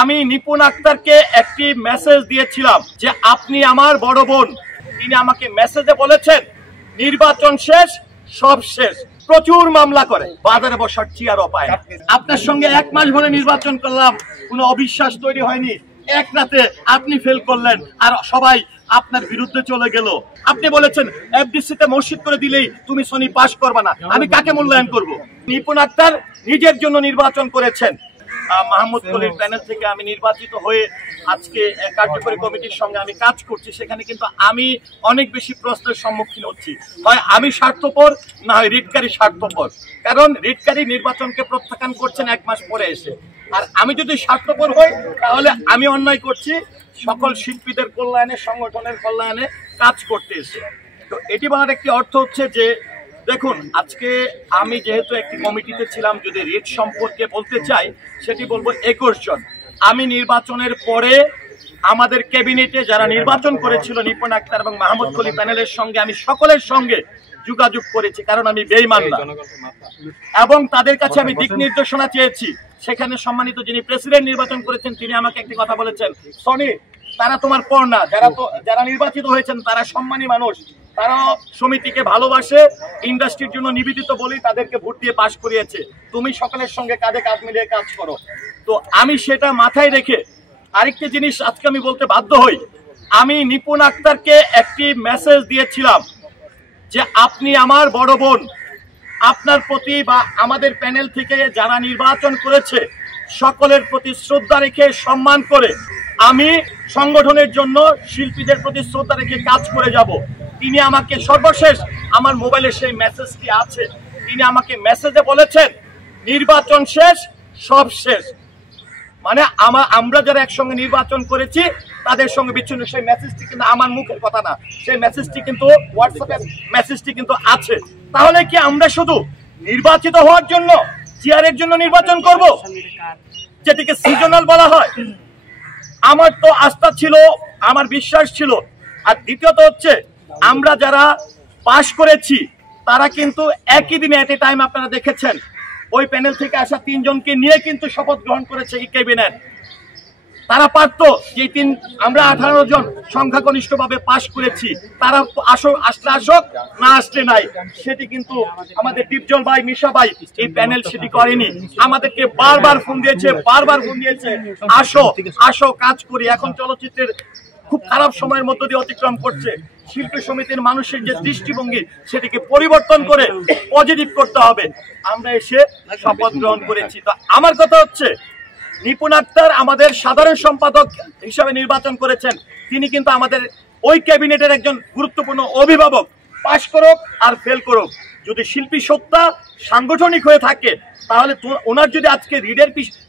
আমি নিপুণ আক্তারকে একটি মেসেজ দিয়েছিলাম যে আপনি আমার বড় বোন। তিনি আমাকে মেসেজে বলেছেন নির্বাচন শেষ, সব শেষ। প্রচুর মামলা করে, বাজারে বসার চেয়ারও পায় না। আপনার সঙ্গে 1 মাস ধরে নির্বাচন করলাম, কোনো অবিশ্বাস তৈরি হয়নি। এক রাতে আপনি ফেল করলেন আর সবাই আপনার বিরুদ্ধে চলে গেল। আপনি বলেছেন এফডিসিতে মসজিদ করে দিলেই তুমি সনি পাস করবে না। আমি কাকে মূল্যায়ন করব? নিপুণ আক্তার নিজের জন্য নির্বাচন করেছেন। মাহমুদ কলির প্যানেল থেকে আমি নির্বাচিত হয়ে আজকে কার্যকরী কমিটির সঙ্গে আমি কাজ করছি। সেখানে কিন্তু আমি অনেক বেশি প্রশ্নের সম্মুখীন হচ্ছি। হয় আমি স্বার্থপর, না হয় রিটকারী স্বার্থপর। কারণ রিটকারী নির্বাচনকে প্রত্যাখ্যান করছেন 1 মাস পরে এসে। আর আমি যদি স্বার্থপর হই তাহলে আমি অন্যায় করছি সকল শিল্পীদের কল্যাণে, সংগঠনের কল্যাণে কাজ করতে এসে। তো এটি বলার একটি অর্থ হচ্ছে যে দেখুন, আজকে আমি যেহেতু একটি কমিটিতে ছিলাম, যদি রেট সম্পর্কে বলতে চাই সেটি বলবো 21 জন। আমি নির্বাচনের পরে আমাদের ক্যাবিনেটে যারা নির্বাচন করেছিল নিপুণ আক্তার এবং মাহমুদ কলি প্যানেলের সঙ্গে আমি সকলের সঙ্গে যোগাযোগ করেছি, কারণ আমি বেঈমান না। এবং তাদের কাছে আমি দিক নির্দেশনা চেয়েছি। সেখানে সম্মানিত যিনি প্রেসিডেন্ট নির্বাচন করেছেন তিনি আমাকে একটি কথা বলেছেন, সনি তারা তোমার পর না, যারা নির্বাচিত হয়েছেন তারা সম্মানী মানুষ, তারা সমিতিকে ভালোবাসে, ইন্ডাস্ট্রির জন্য নিবেদিত বলেই তাদেরকে ভোট দিয়ে পাশ করিয়েছে। তুমি সকলের সঙ্গে কাঁধে কাঁধ মিলিয়ে কাজ করো। তো আমি সেটা মাথায় রেখে আরেকটি জিনিস আজকে আমি বলতে বাধ্য হই। আমি নিপুণ আক্তারকে একটি মেসেজ দিয়েছিলাম যে আপনি আমার বড় বোন। আপনার প্রতি বা আমাদের প্যানেল থেকে যারা নির্বাচন করেছে সকলের প্রতি শ্রদ্ধা রেখে, সম্মান করে আমি সংগঠনের জন্য শিল্পীদের প্রতি শ্রদ্ধা রেখে কাজ করে যাব। তিনি আমাকে সর্বশেষ আমার মোবাইলে সেই মেসেজটি আছে, তিনি আমাকে মেসেজে বলেছেন নির্বাচন শেষ, সব শেষ। মানে আমরা যারা একসঙ্গে নির্বাচন করেছি তাদের সঙ্গে বিচ্ছিন্ন। সেই মেসেজটি কিন্তু আমার মুখের কথা না, সেই মেসেজটি কিন্তু হোয়াটসঅ্যাপের মেসেজটি কিন্তু আছে। তাহলে কি আমরা শুধু নির্বাচিত হওয়ার জন্য, চেয়ারের জন্য নির্বাচন করব, যেটিকে সিজনাল বলা হয়? আমার তো আস্থা ছিল, আমার বিশ্বাস ছিল। আর দ্বিতীয়ত হচ্ছে আমরা যারা পাশ করেছি তারা কিন্তু একই দিনে এট এ টাইম আপনারা দেখেছেন ওই প্যানেল থেকে আসা 3 জনকে নিয়ে কিন্তু শপথ গ্রহণ করেছে এই ক্যাবিনেট। তারা পারত যে আমরা 18 জন সংখ্যাগরিষ্ঠভাবে পাশ করেছি, তারা আসলে আসক, না আসলে নাই। সেটি কিন্তু আমাদের দীপজল ভাই, মিশা ভাই এই প্যানেল সেটি করেনি। আমাদেরকে বারবার ফোন দিয়েছে, আসো আসো কাজ করি। এখন চলচ্চিত্রের খুব খারাপ সময়ের মধ্য দিয়ে অতিক্রম করছে। শিল্পী সমিতির মানুষের যে দৃষ্টিভঙ্গি সেটিকে পরিবর্তন করে পজিটিভ করতে হবে। আমরা এসে শপথ গ্রহণ করেছি। তো আমার কথা হচ্ছে নিপুণ আক্তার আমাদের সাধারণ সম্পাদক হিসাবে নির্বাচন করেছেন। তিনি কিন্তু আমাদের ওই ক্যাবিনেটের একজন গুরুত্বপূর্ণ অভিভাবক। পাশ করুক আর ফেল করুক, যদি শিল্পী সত্তা সাংগঠনিক হয়ে থাকে তাহলে ওনার যদি আজকে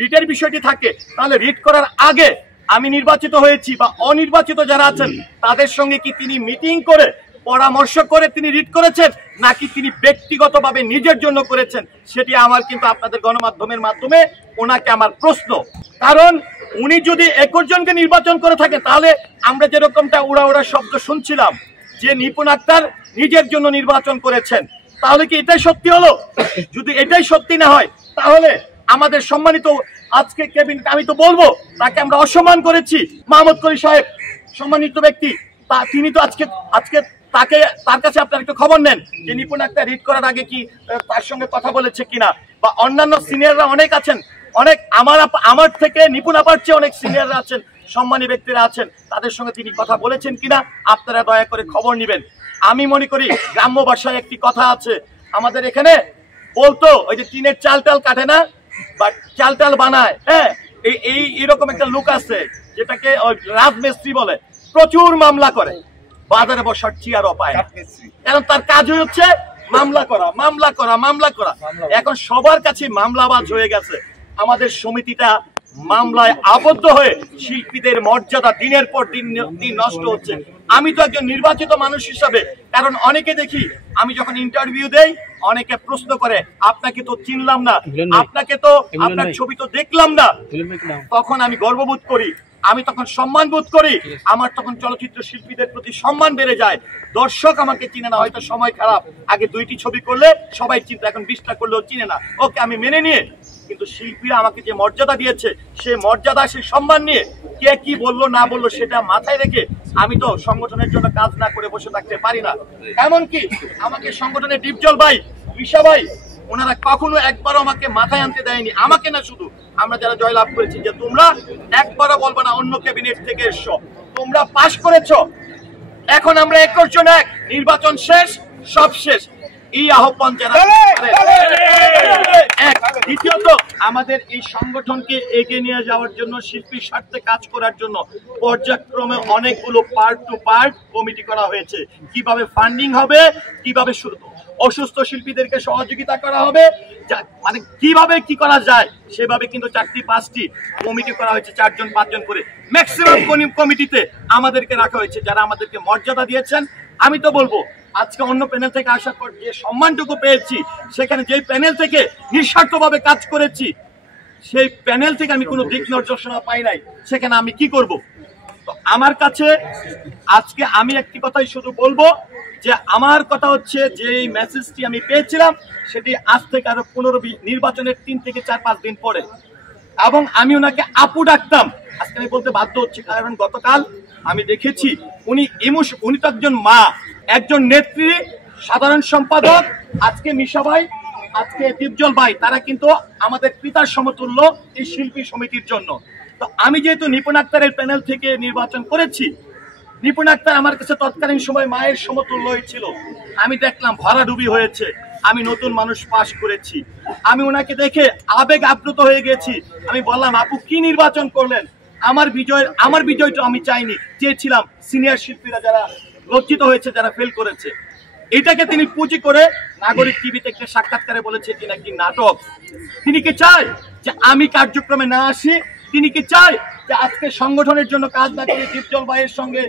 রিটের বিষয়টি থাকে তাহলে রিট করার আগে আমি নির্বাচিত হয়েছি বা অনির্বাচিত যারা আছেন তাদের সঙ্গে কি তিনি মিটিং করে পরামর্শ করে তিনি রিট করেছেন, নাকি তিনি ব্যক্তিগতভাবে নিজের জন্য করেছেন? সেটি আমার কিন্তু আপনাদের গণমাধ্যমের মাধ্যমে ওনাকে আমার প্রশ্ন। কারণ উনি যদি 21 জনকে নির্বাচন করে থাকেন তাহলে আমরা যেরকমটা উড়া শব্দ শুনছিলাম যে নিপুণ আক্তার নিজের জন্য নির্বাচন করেছেন, তাহলে কি এটাই সত্যি হলো? যদি এটাই সত্যি না হয় তাহলে আমাদের সম্মানিত আজকে ক্যাবিনেট, আমি তো বলবো তাকে আমরা অসম্মান করেছি। মাহমুদ কলি সাহেব সম্মানিত ব্যক্তি, তিনি তো আজকে তার কাছে আপনার একটু খবর নেন যে নিপুণ আক্তার রিট করার আগে কি তার সঙ্গে কথা বলেছে কিনা, বা অন্যান্য সিনিয়ররা অনেক আছেন, অনেক আমার থেকে নিপুণ আপার চেয়ে অনেক সিনিয়ররা আছেন, সম্মানী ব্যক্তিরা আছেন, তাদের সঙ্গে তিনি কথা বলেছেন কিনা আপনারা দয়া করে খবর নেবেন। আমি মনে করি গ্রাম্য ভাষায় একটি কথা আছে আমাদের এখানে, বলতো ওই যে টিনের চাল টাল কাটে না বা চাল টাল বানায়, হ্যাঁ, এইরকম একটা লোক আছে যেটাকে রাজমিস্ত্রি বলে। প্রচুর মামলা করে, বাজারে বসার চেয়ারও পায় না, কারণ তার কাজই হচ্ছে মামলা করা, মামলা করা, মামলা করা। এখন সবার কাছে মামলাবাজ হয়ে গেছে। আমাদের সমিতিটা মামলায় আবদ্ধ হয়ে শিল্পীদের মর্যাদা দিনের পর দিন নষ্ট হচ্ছে। আমি তো একজন নির্বাচিত মানুষ হিসাবে, কারণ অনেকে দেখি আমি যখন ইন্টারভিউ দেই অনেকে প্রশ্ন করে আপনাকে তো চিনলাম না, আপনাকে তো আপনার ছবি তো দেখলাম না, তখন আমি গর্ববোধ করি, আমি তখন সম্মান বোধ করি। আমার তখন চলচ্চিত্র শিল্পীদের প্রতি সম্মান বেড়ে যায়। দর্শক আমাকে চিনে না, হয়তো সময় খারাপ, আগে 2টি ছবি করলে সবাই চিনতো, এখন 20টা করলেও চিনে না। ওকে, আমি মেনে নিয়ে কিন্তু শিল্পীরা আমাকে যে মর্যাদা দিয়েছে সেই মর্যাদা সেই সম্মান নিয়ে কে কি বললো না বললো সেটা মাথায় রেখে আমি তো সংগঠনের জন্য কাজ না করে বসে থাকতে পারি না। এমনকি আমাকে সংগঠনের ডিপজল ভাই, ঋষা ভাই, ওনারা কখনো একবারও আমাকে মাথায় আনতে দেয়নি, আমাকে না শুধু আমরা যারা জয়লাভ করেছি, যে তোমরা একবারও বলবো না অন্য ক্যাবিনেট থেকে এসছো, তোমরা পাশ করেছো, এখন আমরা 21 জন এক, নির্বাচন শেষ, সব শেষ। এই আহ্বান জানাই। দ্বিতীয়ত আমাদের এই সংগঠনকে এগিয়ে নিয়ে যাওয়ার জন্য, শিল্পীর স্বার্থে কাজ করার জন্য পর্যায়ক্রমে অনেকগুলো পার্ট টু পার্ট কমিটি করা হয়েছে। কিভাবে ফান্ডিং হবে, কিভাবে অসুস্থ শিল্পীদেরকে সহযোগিতা করা হবে, মানে কিভাবে কি করা যায় সেভাবে কিন্তু 4টি 5টি কমিটি করা হয়েছে, 4 জন 5 জন করে। ম্যাক্সিমাম কমিটিতে আমাদেরকে রাখা হয়েছে যারা আমাদেরকে মর্যাদা দিয়েছেন। আমি তো বলবো আজকে অন্য প্যানেল থেকে আসার পর যে সম্মানটুকু পেয়েছি, সেখানে যে প্যানেল থেকে নিঃস্বার্থভাবে কাজ করেছি, সেই প্যানেল থেকে আমি কোনো দিক নির্দেশনা পাই নাই, সেখানে আমি কি করব? তো আমার কাছে আজকে আমি একটি কথাই শুধু বলবো, যে আমার কথা হচ্ছে যে এই মেসেজটি আমি পেয়েছিলাম সেটি আজ থেকে আরো 15 নির্বাচনের 3 থেকে 4-5 দিন পরে, এবং আমি ওনাকে আপু ডাকতাম, আজকে আমি বলতে বাধ্য হচ্ছি কারণ গতকাল আমি দেখেছি উনি তো একজন মা, একজন নেত্রী, সাধারণ সম্পাদক, আজকে মিশা ভাই, আজকে ডিপজল ভাই, তারা কিন্তু আমাদের পিতার সমতুল্য এই শিল্পী সমিতির জন্য। তো আমি যেহেতু নিপুণ আক্তারের প্যানেল থেকে নির্বাচন করেছি, নিপুণ আক্তার আমার কাছে তৎকালীন সময় মায়ের সমতুল্যই ছিল। আমি দেখলাম ভরাডুবি হয়েছে, আমি নতুন মানুষ পাশ করেছি, আমি ওনাকে দেখে আবেগ আপ্লুত হয়ে গেছি। আমি বললাম, আপু কি নির্বাচন করলেন? আমার বিজয় তো আমি চাইনি, চেয়েছিলাম সিনিয়র শিল্পীরা যারা লজ্জিত হয়েছে, যারা ফেল করেছে। এটাকে তিনি পুঁজি করে নাগরিক টিভিতে একটা সাক্ষাৎকারে বলেছে কি নাকি নাটক। তিনি কি চায় যে আমি কার্যক্রমে না আসি? তিনি কি চায় যে আজকে সংগঠনের জন্য কাজ না করি, ডিপজল ভাইয়ের সঙ্গে,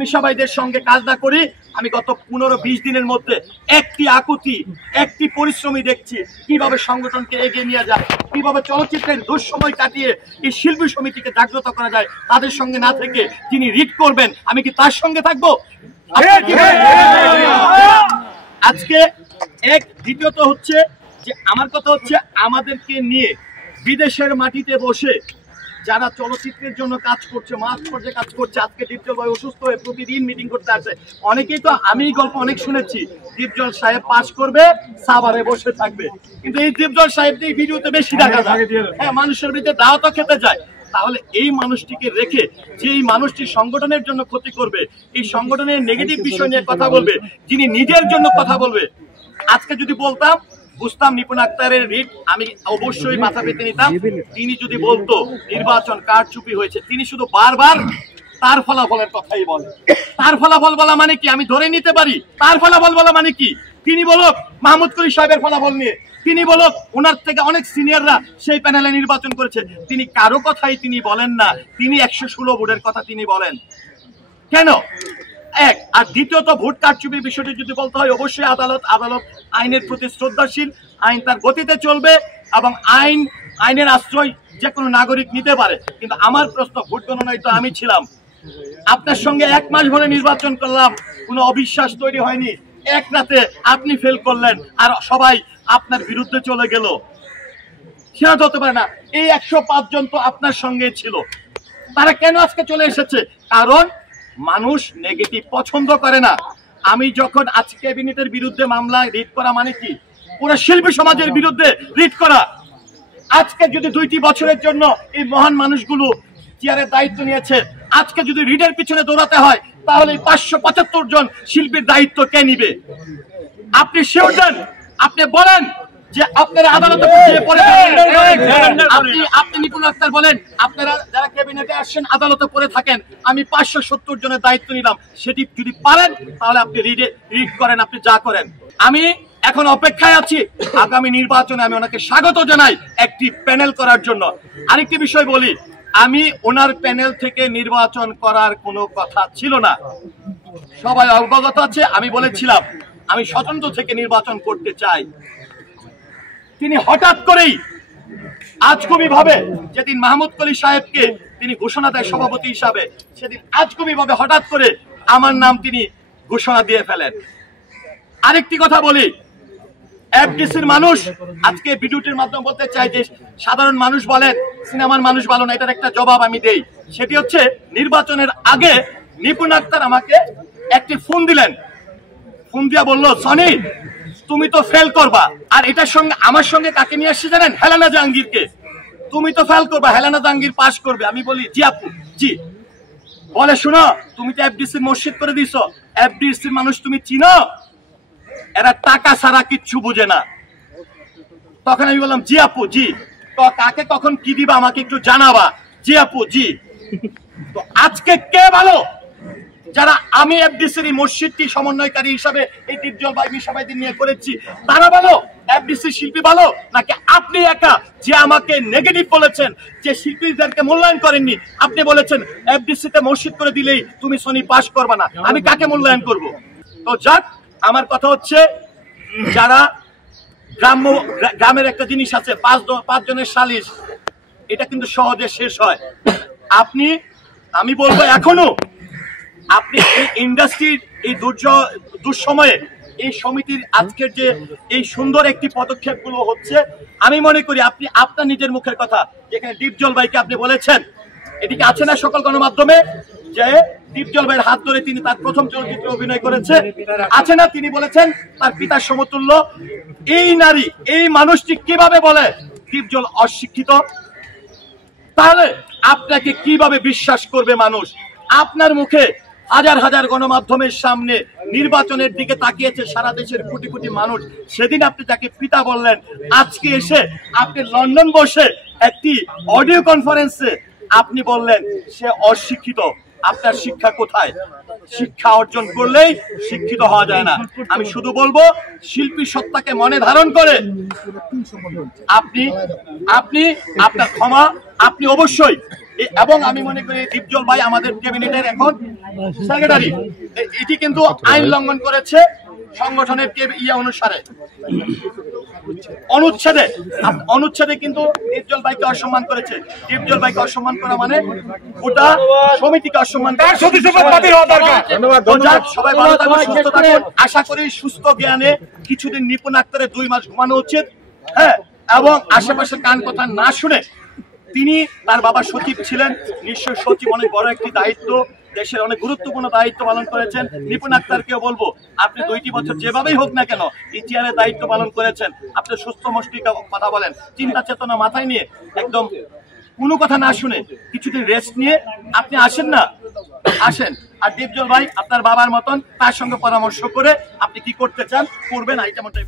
মিশা ভাইদের সঙ্গে কাজ না করি? আমি গত 15-20 দিনের মধ্যে একটি আকুতি, একটি পরিশ্রমী দেখছি কিভাবে সংগঠনকে এগিয়ে নিয়ে যায়, কিভাবে চলচ্চিত্রের দুঃসময় কাটিয়ে এই শিল্পী সমিতিকে জাগ্রত করা যায়। তাদের সঙ্গে না থেকে তিনি রিড করবেন, আমি কি তার সঙ্গে থাকবো? আজকে দ্বিতীয়ত হচ্ছে যে আমার কথা হচ্ছে আমাদেরকে নিয়ে বিদেশের মাটিতে বসে যারা চলচ্চিত্রের জন্য কাজ করছে, মাঠ পর্যায়ে কাজ করছে, আজকে ডিপজল ভাই অসুস্থ হয়ে প্রতিদিন মিটিং করতে আসে। অনেকেই তো, আমি এই গল্প অনেক শুনেছি, ডিপজল সাহেব পাস করবে, সাভারে বসে থাকবে, কিন্তু এই ডিপজল সাহেব এই ভিডিওতে বেশি দেখা যায়, হ্যাঁ, মানুষের ভিতরে দাওয়াতও খেতে যায়। তাহলে এই মানুষটিকে রেখে যে এই মানুষটি সংগঠনের জন্য ক্ষতি করবে, এই সংগঠনের নেগেটিভ বিষয় নিয়ে কথা বলবে, যিনি নিজের জন্য কথা বলবে, আজকে যদি বলতাম বুঝতাম নিপুণ আক্তারের রিট, আমি অবশ্যই মাথা পেতে নিতাম। তিনি যদি বলতো নির্বাচন কারচুপি হয়েছে, তিনি শুধু বারবার তার ফলাফলের কথাই বলে। তার ফলাফল বলা মানে কি? আমি ধরে নিতে পারি তার ফলাফল বলা মানে কি। তিনি বলুক মাহমুদ কলি সাহেবের ফলাফল নিয়ে, তিনি বলুক ওনার থেকে অনেক সিনিয়ররা সেই প্যানেলে নির্বাচন করেছে, তিনি কারো কথাই তিনি বলেন না, তিনি 116 ভোটের কথা তিনি বলেন কেন? এক। আর দ্বিতীয়ত, ভোট কারচুপির বিষয়টি যদি বলতে হয়, অবশ্যই আদালত আইনের প্রতি শ্রদ্ধাশীল, আইন তার গতিতে চলবে এবং আইনের আশ্রয় যে কোনো নাগরিক নিতে পারে। কিন্তু আমার প্রশ্ন, ভোট গণনায় তো আমি ছিলাম, আপনার সঙ্গে 1 মাস ধরে নির্বাচন করলাম, কোনো অবিশ্বাস তৈরি হয়নি, এক রাতে আপনি ফেল করলেন আর সবাই আপনার বিরুদ্ধে চলে গেল, সেটা তো হতে পারে না। এই 105 জন তো আপনার সঙ্গে ছিল, তারা কেন আজকে চলে এসেছে? কারণ মানুষ নেগেটিভ পছন্দ করে না। আমি যখন আজকে ক্যাবিনেটের বিরুদ্ধে মামলা রিট করা মানে কি? পুরো শিল্পী সমাজের বিরুদ্ধে রিট করা। আজকে যদি 2টি বছরের জন্য এই মহান মানুষগুলো চেয়ারের দায়িত্ব নিয়েছে, আজকে যদি রিটের পিছনে দৌড়াতে হয়, তাহলে 575 জন শিল্পীর দায়িত্ব কে নিবে? আপনি শিওর দেন, আপনি বলেন যে আপনারা আদালতে পড়ে আপনি নিপুণ আক্তার বলেন আপনারা যারা ক্যাবিনেটে আসছেন আদালতে পড়ে থাকেন, আমি 570 জনের দায়িত্ব নিলাম। সেটি যদি পারেন তাহলে আপনি রিড করেন, আপনি যা করেন। আমি এখন অপেক্ষায় আছি, আগামী নির্বাচনে আমি ওনাকে স্বাগত জানাই একটি প্যানেল করার জন্য। আরেকটি বিষয় বলি, আমি ওনার প্যানেল থেকে নির্বাচন করার কোনো কথা ছিল না, সবাই অবগত আছে। আমি বলেছিলাম আমি স্বতন্ত্র থেকে নির্বাচন করতে চাই। তিনি হঠাৎ করেই আজগুবি ভাবে, যেদিন মাহমুদ কলি সাহেবকে তিনি ঘোষণা দেয় সভাপতি হিসাবে, সেদিন আজগুবি ভাবে হঠাৎ করে আমার নাম তিনি ঘোষণা দিয়ে ফেলেন। আরেকটি কথা বলি, এফডিসির মানুষ আজকে ভিডিওটির মাধ্যমে বলতে চাই যে সাধারণ মানুষ বলেন সিনেমার মানুষ ভালো না, এটার একটা জবাব আমি দেই। সেটি হচ্ছে নির্বাচনের আগে নিপুণ আক্তার আমাকে একটি ফোন দিলেন, ফোন দিয়া বললো সনি তুমি তো ফেল করবা, আর এটার সঙ্গে আমার সঙ্গে কাকে নিয়ে আসছে জানেন? হেলেনা জাহাঙ্গীরকে। তুমি তো ফেল করবা, হেলেনা জাহাঙ্গীর পাস করবে। আমি বলি জি আপু জি। বলে শুনো তুমি তো এফডিসি মসজিদ করে দিছো, এফডিসির মানুষ তুমি চিনো? এরা টাকা ছাড়া কিচ্ছু বুঝে না। তখন আমি বললাম জি আপু জি। তো কাকে কখন কি দিবা আমাকে একটু জানাবা। জি আপু জি। তো আজকে কে ভালো? যারা আমি এফডিসির মসজিদটি সমন্বয়কারী হিসাবে এই দীপজল ভাই মিশাবাইদের নিয়ে করেছি তারা ভালো, এফডিসি শিল্পী ভালো, নাকি আপনি একা যে আমাকে নেগেটিভ বলেছেন, যে শিল্পীদেরকে মূল্যায়ন করেননি? আপনি বলেছেন এফডিসিতে মসজিদ করে দিলেই তুমি সনি পাস করবা না, আমি কাকে মূল্যায়ন করব? তো যাক, আমার কথা হচ্ছে যারা গ্রামের একটা জিনিস আছে, পাঁচ জনের সালিশ, এটা কিন্তু সহজে শেষ হয়। আমি বলবো এখনো আপনি এই ইন্ডাস্ট্রির এই দুঃসময়ে এই সমিতির আজকের যে এই সুন্দর একটি পদক্ষেপ গুলো হচ্ছে, আমি মনে করি আপনি আপনার নিজের মুখের কথা যেখানে দীপজল ভাইকে আপনি বলেছেন, এদিকে আছে না সকল গণমাধ্যমে যে দীপজল ভাইয়ের হাত ধরে তিনি তার প্রথম চলচ্চিত্রে অভিনয় করেছে, আছে না? তিনি বলেছেন তার পিতার সমতুল্য। এই নারী, এই মানুষটি কিভাবে বলে দীপজল অশিক্ষিত? তাহলে আপনাকে কিভাবে বিশ্বাস করবে মানুষ? আপনার মুখে হাজার হাজার গণমাধ্যমের সামনে নির্বাচনের দিকে তাকিয়েছে সারা দেশের কোটি কোটি মানুষ। সেদিন আপনি তাকে পিতা বললেন, আজকে এসে আপনি লন্ডন বসে একটি অডিও কনফারেন্সে আপনি বললেন সে অশিক্ষিত। আপনার শিক্ষা কোথায়? শিক্ষা অর্জন করলেই শিক্ষিত হওয়া যায় না। আমি শুধু বলবো শিল্পী সত্তাকে মনে ধারণ করে আপনি আপনার ক্ষমা আপনি অবশ্যই, এবং আমি মনে করি দীপজল ভাই আমাদের ক্যাবিনেটের এখন সেক্রেটারি, এটি কিন্তু আইন লঙ্ঘন করেছে সংগঠনের অনুসারে অনুচ্ছেদে কিন্তু দীপজল ভাইকে অসম্মান করেছে। দীপজল ভাইকে অসম্মান করা মানে গোটা সমিতিকে অসম্মান করা। সবাই ভালো থাকুন, সুস্থ থাকুন। আশা করি সুস্থ জ্ঞানে কিছুদিন নিপুণ আক্তারের 2 মাস ঘুমানো উচিত, হ্যাঁ, এবং আশেপাশে কান কথা না শুনে। তিনি তার বাবা সচিব ছিলেন, নিশ্চয় সচিব অনেক বড় একটি দায়িত্ব, দেশের অনেক গুরুত্বপূর্ণ দায়িত্ব পালন করেছেন। নিপুণ আক্তারকেও বলবো আপনি 2টি বছর যেভাবেই হোক না কেন এই চেয়ারের দায়িত্ব পালন করেছেন, আপনি সুস্থ মস্তিষ্কে কথা বলেন, চিন্তা চেতনা মাথায় নিয়ে একদম কোনো কথা না শুনে কিছুদিন রেস্ট নিয়ে আপনি আসেন। আর দীপজল ভাই আপনার বাবার মতন তার সঙ্গে পরামর্শ করে আপনি কি করতে চান করবেন, আইটেমটাই